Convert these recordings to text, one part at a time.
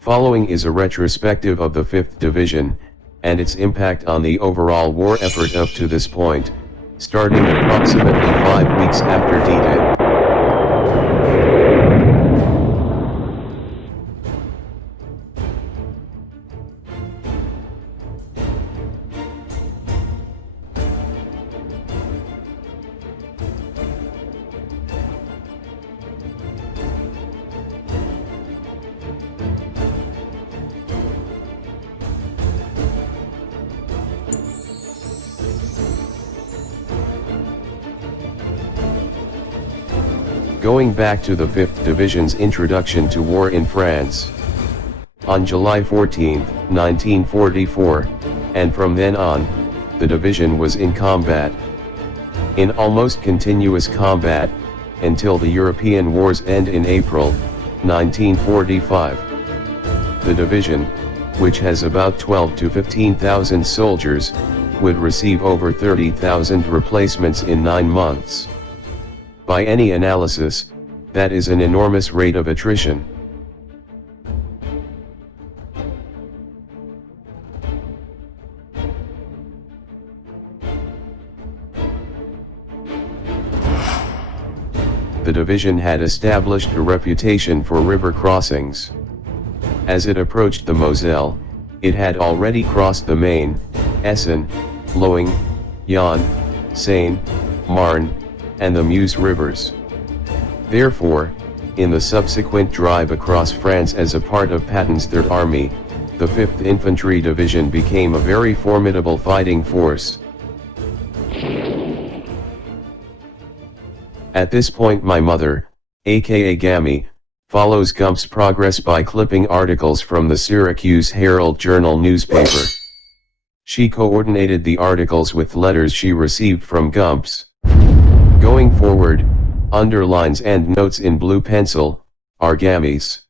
Following is a retrospective of the 5th Division, and its impact on the overall war effort up to this point, starting approximately 5 weeks after D-Day. Going back to the 5th Division's introduction to war in France. On July 14, 1944, and from then on, the division was in combat. In almost continuous combat, until the European War's end in April, 1945. The division, which has about 12 to 15,000 soldiers, would receive over 30,000 replacements in 9 months. By any analysis, that is an enormous rate of attrition. The division had established a reputation for river crossings. As it approached the Moselle, it had already crossed the Maine, Essonne, Loing, Yonne, Seine, Marne, and the Meuse rivers. Therefore, in the subsequent drive across France as a part of Patton's Third Army, the 5th Infantry Division became a very formidable fighting force. At this point my mother, aka Gammy, follows Gump's progress by clipping articles from the Syracuse Herald-Journal newspaper. She coordinated the articles with letters she received from Gump's. Going forward, underlines and notes in blue pencil, are Gammy's.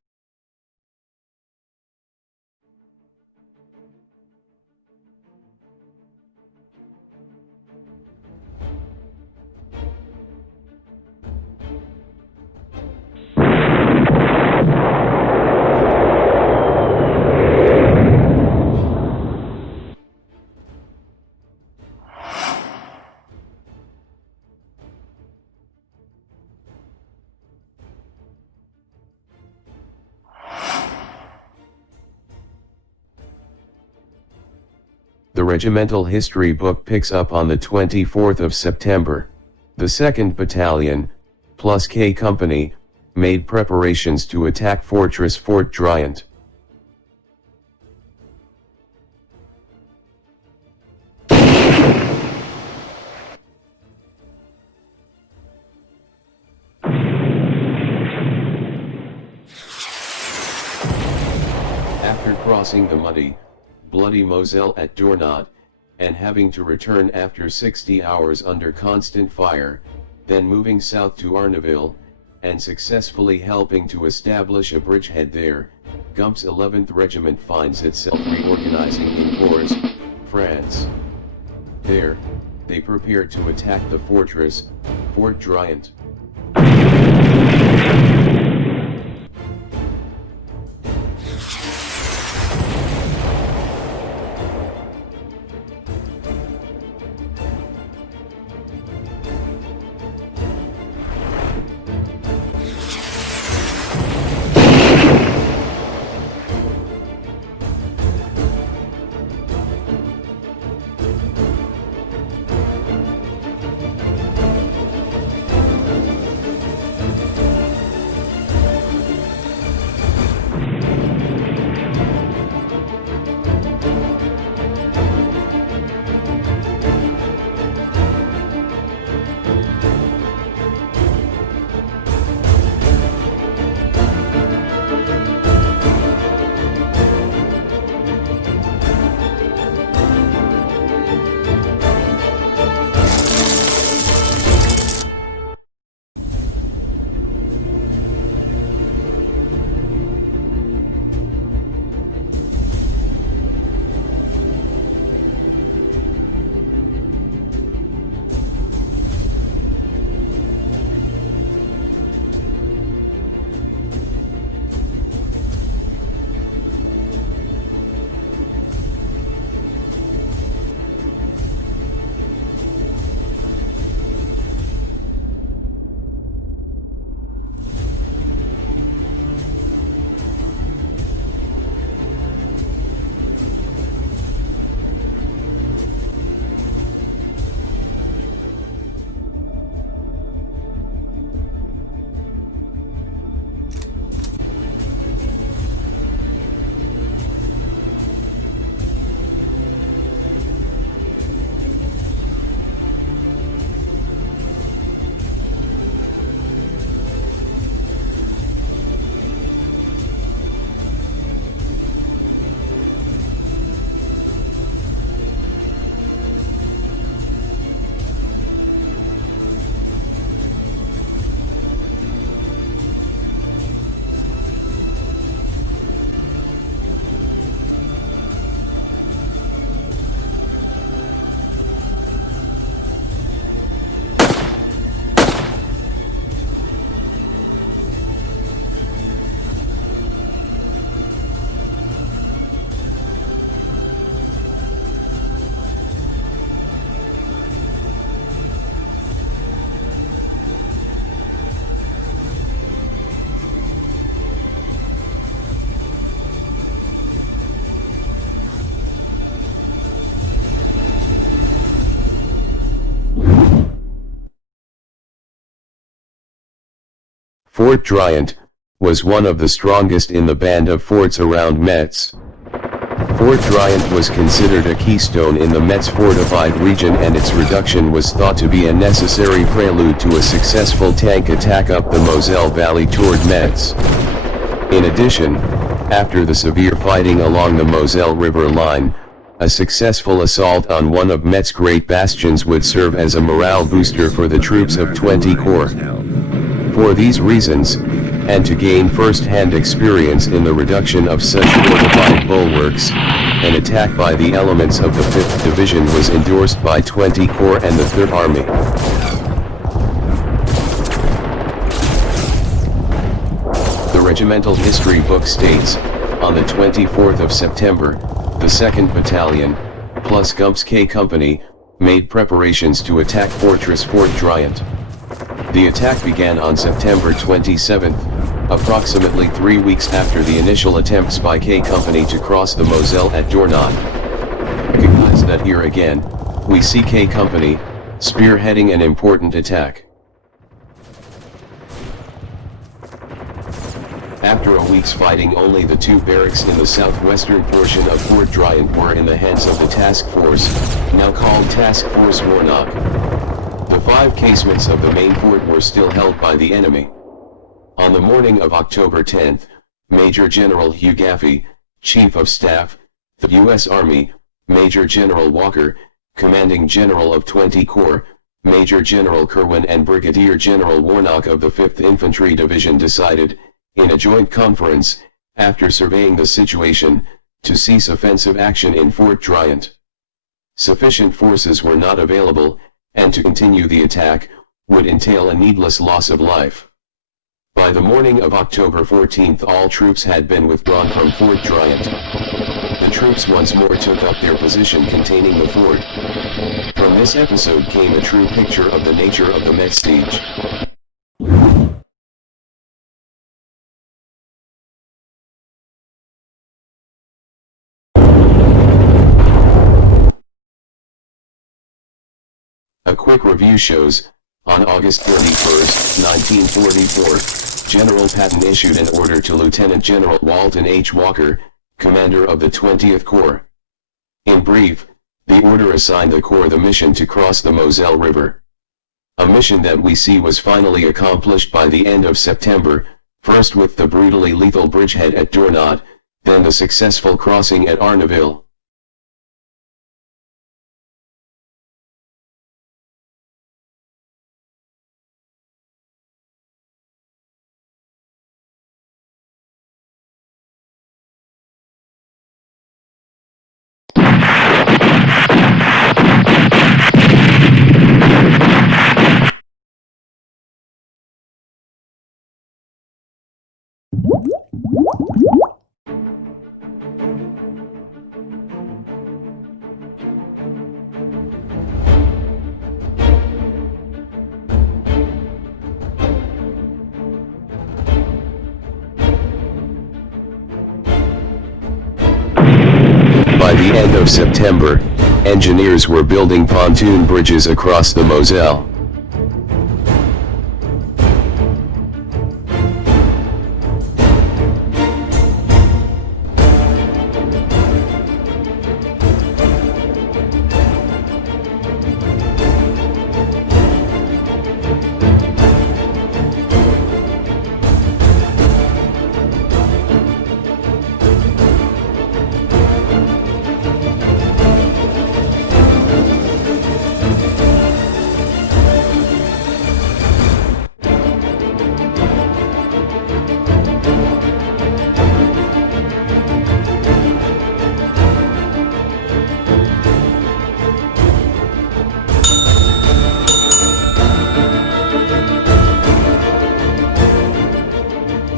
The regimental history book picks up on the 24th of September. The 2nd Battalion, plus K Company, made preparations to attack Fortress Fort Driant. After crossing the muddy, bloody Moselle at Dournat, and having to return after 60 hours under constant fire, then moving south to Arneville, and successfully helping to establish a bridgehead there, Gump's 11th Regiment finds itself reorganizing in Tours, France. There, they prepare to attack the fortress, Fort Driant. Fort Driant was one of the strongest in the band of forts around Metz. Fort Driant was considered a keystone in the Metz fortified region, and its reduction was thought to be a necessary prelude to a successful tank attack up the Moselle Valley toward Metz. In addition, after the severe fighting along the Moselle River line, a successful assault on one of Metz's great bastions would serve as a morale booster for the troops of 20 Corps. For these reasons, and to gain first-hand experience in the reduction of such fortified bulwarks, an attack by the elements of the 5th Division was endorsed by 20 Corps and the 3rd Army. The regimental history book states, on the 24th of September, the 2nd Battalion, plus Gump's K Company, made preparations to attack Fortress Fort Driant. The attack began on September 27th, approximately 3 weeks after the initial attempts by K Company to cross the Moselle at Dornat. Recognize that here again, we see K Company, spearheading an important attack. After a week's fighting, only the 2 barracks in the southwestern portion of Fort Driant were in the hands of the task force, now called Task Force Warnock. The 5 casemates of the main fort were still held by the enemy. On the morning of October 10th, Major General Hugh Gaffey, Chief of Staff, the U.S. Army, Major General Walker, Commanding General of 20 Corps, Major General Kerwin and Brigadier General Warnock of the 5th Infantry Division decided, in a joint conference, after surveying the situation, to cease offensive action in Fort Driant. Sufficient forces were not available, and to continue the attack would entail a needless loss of life. By the morning of October 14th, all troops had been withdrawn from Fort Driant. The troops once more took up their position containing the fort. From this episode came a true picture of the nature of the Metz siege. A quick review shows, on August 31, 1944, General Patton issued an order to Lieutenant General Walton H. Walker, commander of the 20th Corps. In brief, the order assigned the Corps the mission to cross the Moselle River. A mission that we see was finally accomplished by the end of September, first with the brutally lethal bridgehead at Dornat, then the successful crossing at Arneville. By the end of September, engineers were building pontoon bridges across the Moselle.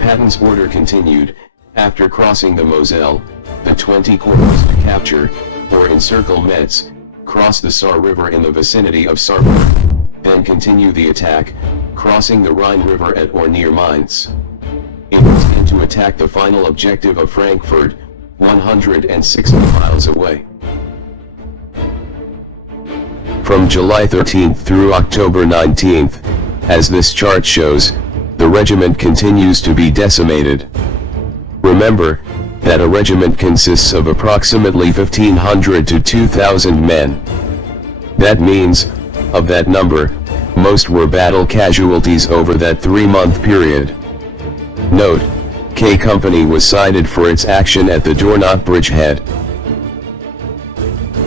Patton's order continued. After crossing the Moselle, the 20 Corps was to capture, or encircle Metz, cross the Saar River in the vicinity of Saarburg, then continue the attack, crossing the Rhine River at or near Mainz. It was then to attack the final objective of Frankfurt, 160 miles away. From July 13th through October 19th, as this chart shows, the regiment continues to be decimated. Remember that a regiment consists of approximately 1,500 to 2,000 men. That means, of that number, most were battle casualties over that 3-month period. Note, K Company was cited for its action at the Dornat bridgehead.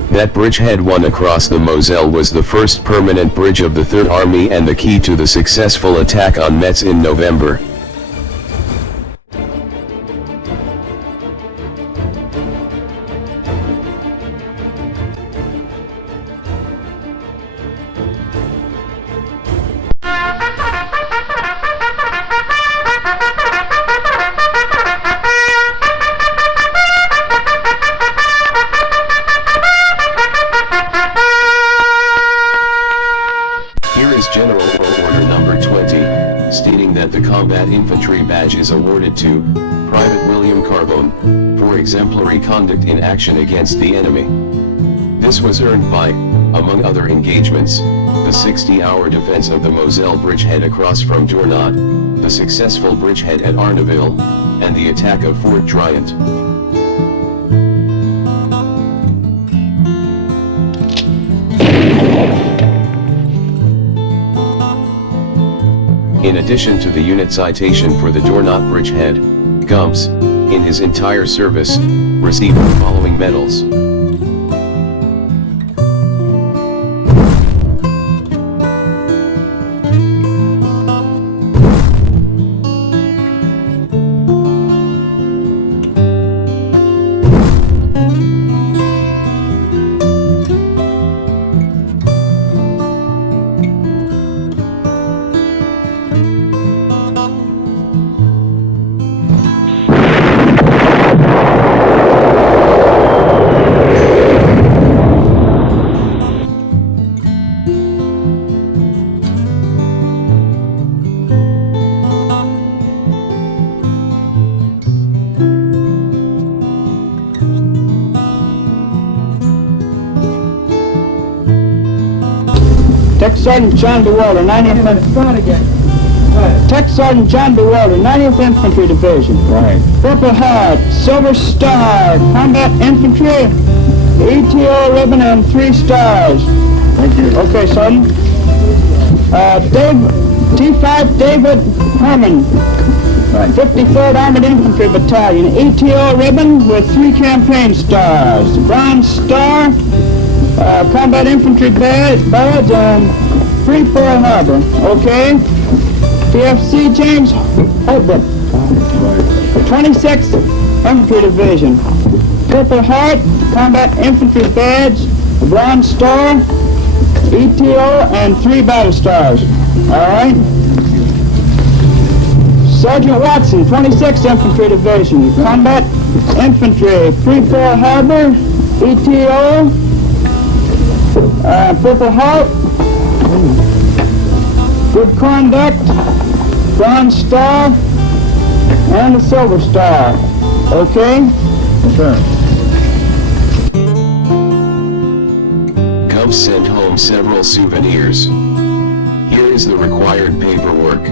That bridgehead one across the Moselle was the first permanent bridge of the Third Army and the key to the successful attack on Metz in November. General Order Number 20, stating that the Combat Infantry Badge is awarded to Private William Carbone for exemplary conduct in action against the enemy. This was earned by, among other engagements, the 60-hour defense of the Moselle bridgehead across from Dornat, the successful bridgehead at Arneville, and the attack of Fort Driant. In addition to the unit citation for the Dornat bridgehead, Gumps, in his entire service, received the following medals. Tech Sergeant John DeWalder, 90th Tech Sergeant John DeWalder, 90th Infantry Division. Right. Purple Heart, Silver Star, Combat Infantry, ETO ribbon and 3 stars. Thank you. Okay, Sergeant. T5 David Herman, Right. 53rd Armored Infantry Battalion, ETO ribbon with 3 campaign stars. Bronze Star, Combat Infantry badge, and 3 Pearl Harbor. Okay. TFC James Holbrook, 26th Infantry Division. Purple Heart, Combat Infantry badge, Bronze Star, ETO, and 3 battle stars. All right. Sergeant Watson, 26th Infantry Division. Combat Infantry, 3 Pearl Harbor, ETO, Purple Heart, good conduct, Bronze Star, and a Silver Star. Okay? Yes, sir. Gumps sent home several souvenirs. Here is the required paperwork.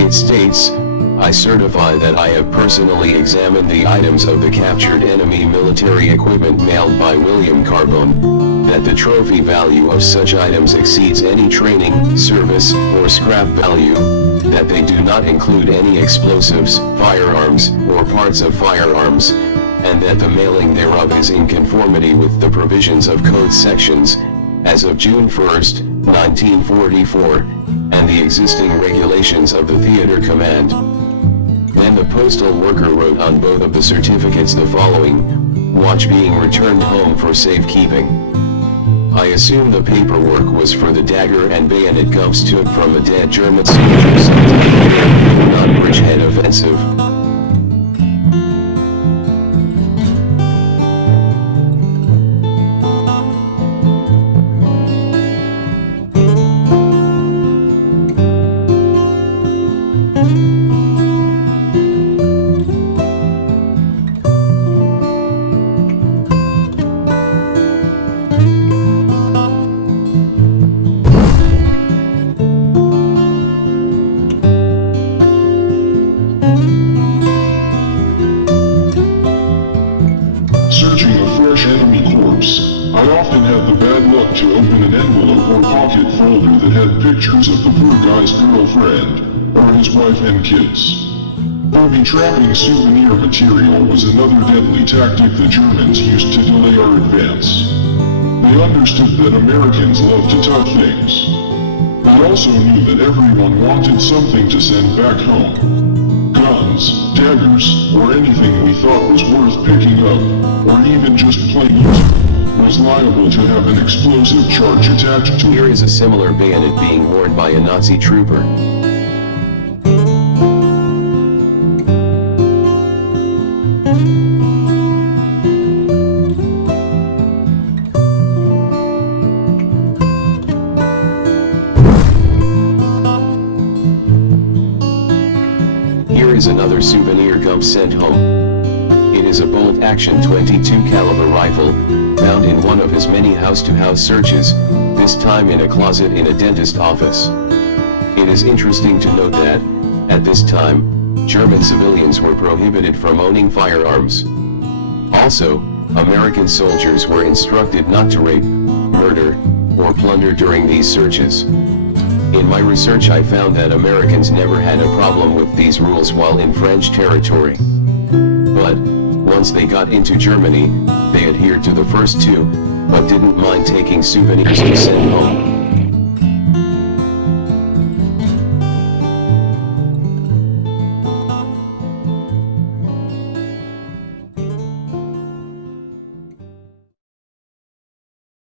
It states, I certify that I have personally examined the items of the captured enemy military equipment mailed by William Carbone, that the trophy value of such items exceeds any training, service, or scrap value, that they do not include any explosives, firearms, or parts of firearms, and that the mailing thereof is in conformity with the provisions of code sections, as of June 1st, 1944, and the existing regulations of the Theater Command. Then the postal worker wrote on both of the certificates the following, watch being returned home for safekeeping. I assume the paperwork was for the dagger and bayonet Gumps took from a dead German soldier sent to the non-bridgehead offensive. envelope or pocket folder that had pictures of the poor guy's girlfriend, or his wife and kids. Booby-trapping souvenir material was another deadly tactic the Germans used to delay our advance. They understood that Americans love to touch things. They also knew that everyone wanted something to send back home. Guns, daggers, or anything we thought was worth picking up, or even just plain useful, was liable to have an explosive charge attached to it. Here is a similar bayonet being worn by a Nazi trooper. Here is another souvenir gum sent home. It is a bolt-action 22 caliber rifle, found in one of his many house-to-house searches, this time in a closet in a dentist office. It is interesting to note that, at this time, German civilians were prohibited from owning firearms. Also, American soldiers were instructed not to rape, murder, or plunder during these searches. In my research I found that Americans never had a problem with these rules while in French territory. But, once they got into Germany, they adhered to the first two, but didn't mind taking souvenirs to send home.